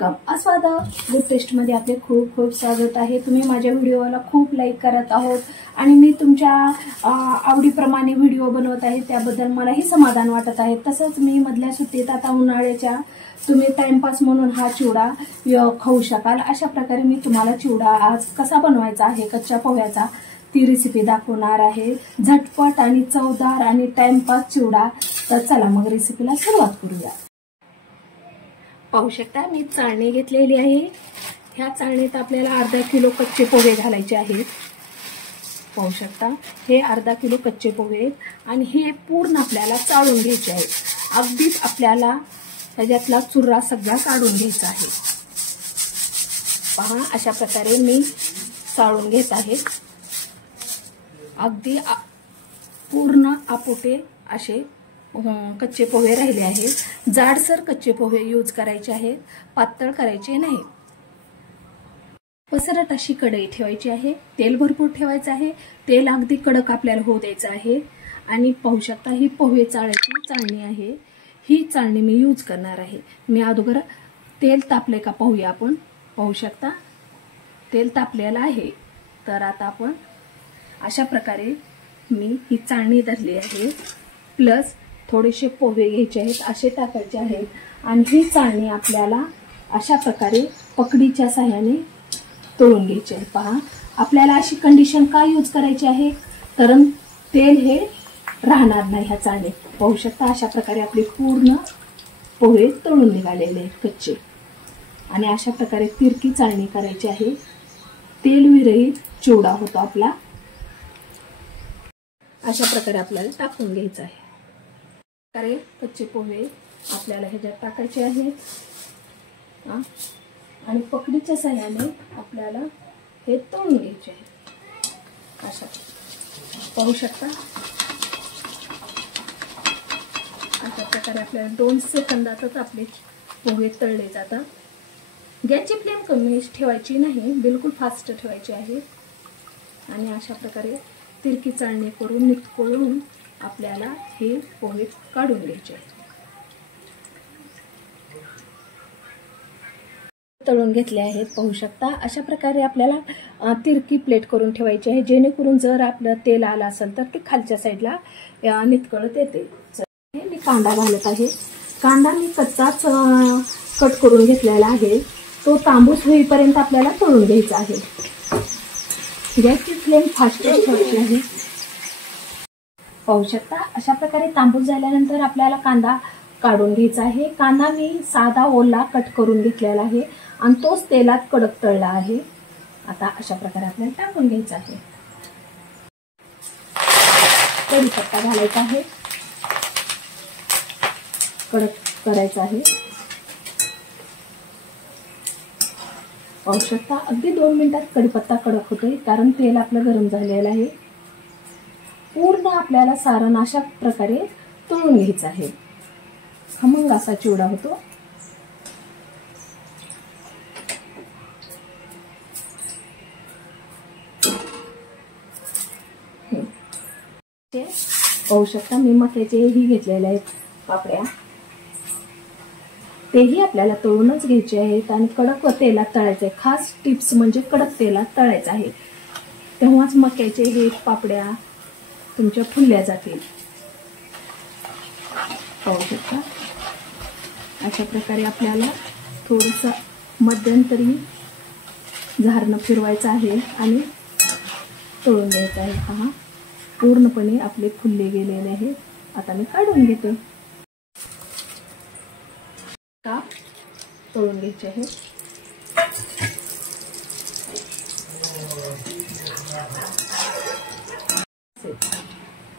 Welcome आस्वादा good taste मध्ये आपले खूप खूप स्वागत आहे। तुम्ही माझ्या व्हिडिओला खूप लाईक करत आहोत आणि मी तुमच्या आवडीप्रमाणे व्हिडिओ बनवत आहे, त्याबद्दल मलाही समाधान वाटत आहे। तसंच मी मधल्या सुट्टीत आता उन्हाळ्याच्या तुम्ही टाइमपास म्हणून हा चिवडा खाऊ शकाल अशा प्रकारे मी तुम्हाला चिवडा आज कसा बनवायचा आहे कच्च्या पोह्याचा ती रेसिपी दाखवणार आहे। झटपट आणि चवदार आणि टाइमपास चिवडा। तर चला मग रेसिपीला सुरुवात करूया। पाहू शकता मी चाळणी घेतलेली आहे। ह्या चाळणीत आपल्याला अर्धा किलो कच्चे पोहे घालायचे आहेत। पाहू शकता हे अर्धा किलो कच्चे पोहे आणि हे पूर्ण आपल्याला चाळून घ्यायचे आहेत। अगदीच आपल्याला त्याच्यातला चुर्रा सगळा काढून घ्यायचा आहे। पहा अशा प्रकारे मी चाळून घेत आहे। अगदी पूर्ण आपोटे असे कच्चे पोहे राहिले आहेत। जाडसर कच्चे पोहे यूज करायचे आहेत, पातळ करायचे नाही। पसरट अशी कढई ठेवायची आहे, तेल भरपूर ठेवायचं आहे। तेल अगदी कडक आपल्याला होऊ द्यायचं आहे। आणि पाहू शकता ही पोहे चाळायची चाळणी आहे, ही चाळणी मी यूज करणार आहे। मी अगोदर तेल तापले का पाहूया आपण। पाहू शकता तेल तापलेलं आहे। तर आता आपण अशा प्रकारे मी ही चाळणी धरली आहे, प्लस थोडेसे पोहे घ्यायचे आहेत असे टाकायचे आहेत आणि ही चाळणी आपल्याला अशा प्रकारे पकडीच्या सहाय्याने तळून घ्यायची आहे। पहा आपल्याला अशी कंडिशन का यूज करायची आहे, कारण तेल हे राहणार नाही ह्या चाळणीत। पाहू शकता अशा प्रकारे आपले पूर्ण पोहे तळून निघालेले आहेत कच्चे। आणि अशा प्रकारे तिरकी चाळणी करायची आहे, तेल विरहित चिवडा होतो आपला। अशा प्रकारे आपल्याला टाकून घ्यायचं आहे। प्रकारे कच्चे पोहे आपल्याला ह्याच्यात टाकायचे आहेत आणि पकडीच्या सहाय्याने आपल्याला हे तळून घ्यायचे आहे। अशा पाहू शकता अशा प्रकारे आपल्याला 2 सेकंदातच आपले पोहे तळले जातात। गॅसची फ्लेम कमी ठेवायची नाही, बिलकुल फास्ट ठेवायची आहे। आणि अशा प्रकारे तिरकी चाळणी करून नितळून आपल्याला हे पोहे काढून घ्यायचे आहेत। तळून घेतले आहेत पाहू शकता। अशा प्रकारे आपल्याला तिरकी प्लेट करून ठेवायची आहे, जेणेकरून जर आपलं तेल आलं असेल तर ते खालच्या साईडला नितकळत येते। मी कांदा घालत आहे। कांदा मी कच्चाच कट करून घेतलेला आहे, तो तांबूस होईपर्यंत आपल्याला तळून घ्यायचा आहे। गॅसची फ्लेम फास्ट ठेवायची आहे। पाहू शकता अशा प्रकारे तांबूस झाल्यानंतर आपल्याला कांदा काढून घ्यायचा आहे। कांदा मी साधा ओला कट करून घेतलेला आहे आणि तोच तेलात कडक तळला आहे। आता अशा प्रकारे आपल्याला टाकून घ्यायचा आहे। कढीपत्ता घालायचा आहे, कडक करायचा आहे। पाहू शकता अगदी 2 मिनिटात कढीपत्ता कडक होतोय, कारण तेल आपलं गरम झालेलं आहे। पूर्ण आपल्याला सारण अशा प्रकारे तळून घ्यायचं आहे, खमंग असा चिवडा होतो। पाहू शकता मी मक्याचेही घेतलेले आहेत पापड्या, तेही आपल्याला तळूनच घ्यायचे आहेत आणि कडक तेलात तळायचे। खास टिप्स म्हणजे कडक तेलात तळायचं आहे, तेव्हाच मक्याचे हे पापड्या तुमच्या फुलल्या जातील। पाहू शकता अशा प्रकारे आपल्याला थोडंसं मध्यंतरी झारणं फिरवायचं आहे आणि तळून घ्यायचं आहे। पहा पूर्णपणे आपले फुलले गेलेले आहे। आता मी काढून घेते। का तळून घ्यायचे आहे।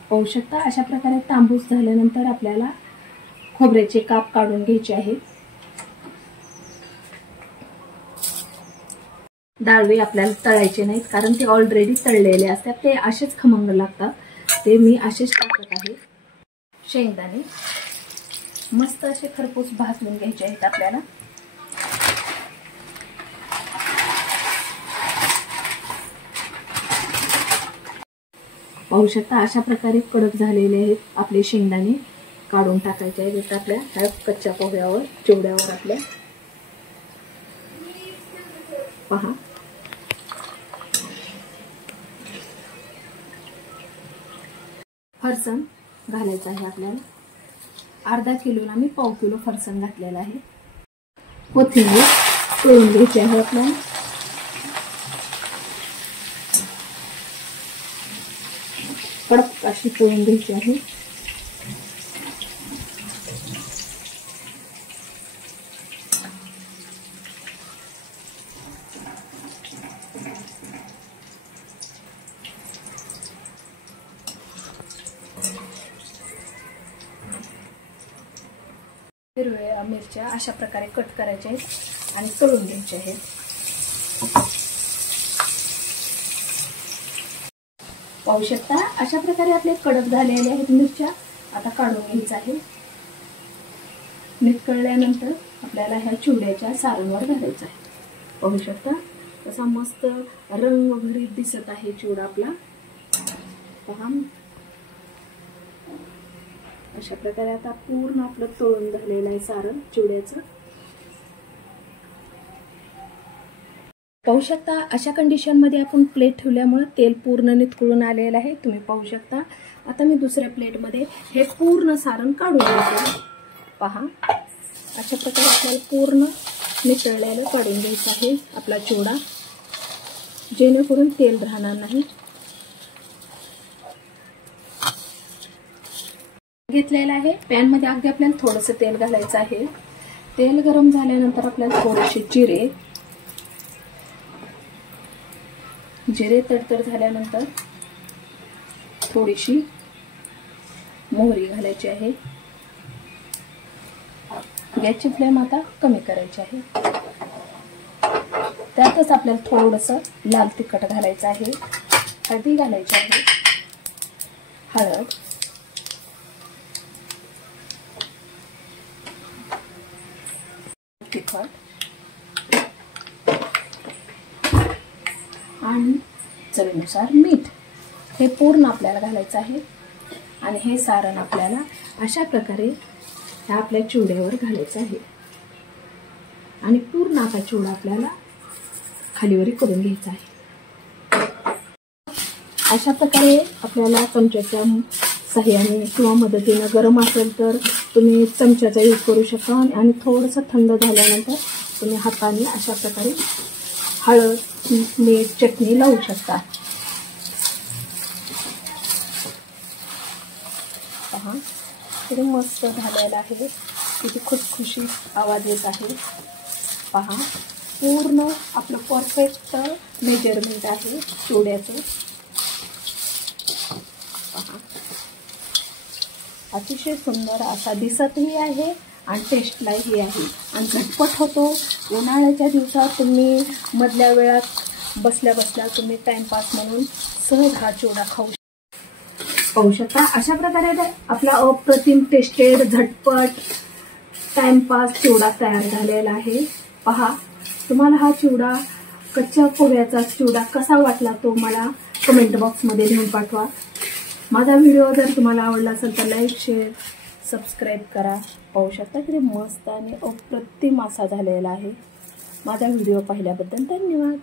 पाहू शकता अशा प्रकारे तांबूस झाल्यानंतर आपल्याला खोबऱ्याचे काप काढून घ्यायचे आहेत। डाळवे आपल्याला तळायचे नाहीत, कारण ते ऑलरेडी तळलेले असतात, ते असेच खमंग लागतात, ते मी असेच टाकत आहे। शेंगदाणे मस्त असे खरपूस भाजून घ्यायचे आहेत आपल्याला। पाहू शकता अशा प्रकारे कडक झालेले आहेत आपले शेंगदाणे। काढून टाकायचे आहेत आपल्या ह्या कच्च्या पोह्यावर चिवड्यावर आपल्या। पहा फरसाण घालायचं आहे आपल्याला. अर्धा किलोला मी पाव किलो फरसाण घातलेलं आहे. कोथिंबीर तळून घ्यायची आहे आपल्याला. कडक अशी तळून घ्यायची आहे. हिरव्या मिरच्या अशा प्रकारे कट करायच्या आहेत आणि तळून घ्यायच्या आहेत. पाहू शकता अशा प्रकारे आपले कडक झालेले आहेत मिरच्या. आता काढून घ्यायचं आहे. मीठ कळल्यानंतर आपल्याला ह्या चिवड्याच्या सारणवर घालायचं आहे. पाहू शकता कसा मस्त रंग भरीत दिसत आहे चिवडा आपला. पहा अशा प्रकारे आता पूर्ण आपलं तळून झालेलं आहे सारण चिवड्याचं. पाहू शकता अशा कंडिशन मध्ये आपण प्लेट ठेवल्यामुळे तेल पूर्ण निथळून आलेलं आहे. तुम्ही पाहू शकता. आता मी दुसऱ्या प्लेट मध्ये हे पूर्ण सारण काढून घेते. पहा अशा प्रकारे आपल्याला पूर्ण निथळलेलं काढून घ्यायचं आहे आपला चिवडा, जेणेकरून तेल राहणार नाही. घेतलेला आहे. पॅन मध्ये अगदी आपल्याला थोडंसं तेल घालायचं आहे. तेल गरम झाल्यानंतर आपल्याला थोडेसे जिरे तडतड झाल्यानंतर थोडीशी मोहरी घालायची आहे. गॅसची फ्लेम आता कमी करायची आहे. त्यातच आपल्याला थोडंसं लाल तिखट घालायचं आहे. हळदी घालायची आहे. हळद, तिखट आणि चवीनुसार मीठ हे पूर्ण आपल्याला घालायचं आहे. आणि हे सारण आपल्याला अशा प्रकारे ह्या आपल्या चिवड्यावर घालायचं आहे. आणि पूर्ण आता चिवडा आपल्याला खालीवरी करून घ्यायचा आहे. अशा प्रकारे आपल्याला चमच्याच्या सहाय्याने किंवा मदतीने, गरम असेल तर तुम्ही चमच्याचा यूज करू शकता. आणि थोडंसं थंड झाल्यानंतर तुम्ही हाताने अशा प्रकारे हळद, मीठ, चटणी लावू शकता. पहा किती मस्त झालेला आहे. किती खुसखुशीत आवाज येत आहे. पहा पूर्ण आपलं परफेक्ट मेजरमेंट आहे चिवड्याचं. पहा अतिशय सुंदर असा दिसतही आहे आणि टेस्टलाही आहे आणि झटपट होतो. उन्हाळ्याच्या दिवसात तुम्ही मधल्या वेळात बसल्या बसल्या तुम्ही टाइमपास म्हणून सहज हा चिवडा खाऊ पाहू शकता. अशा प्रकारे आपला अप्रतिम टेस्टेड झटपट टाइमपास चिवडा तयार झालेला आहे. पहा तुम्हाला हा चिवडा, कच्च्या पोह्याचा चिवडा कसा वाटला तो मला कमेंट बॉक्समध्ये लिहून पाठवा. माझा व्हिडिओ जर तुम्हाला आवडला असेल तर लाईक, शेअर, सबस्क्राईब करा. पाहू शकता किती मस्त आणि अप्रतिम असा झालेला आहे. माझा व्हिडिओ पाहिल्याबद्दल धन्यवाद.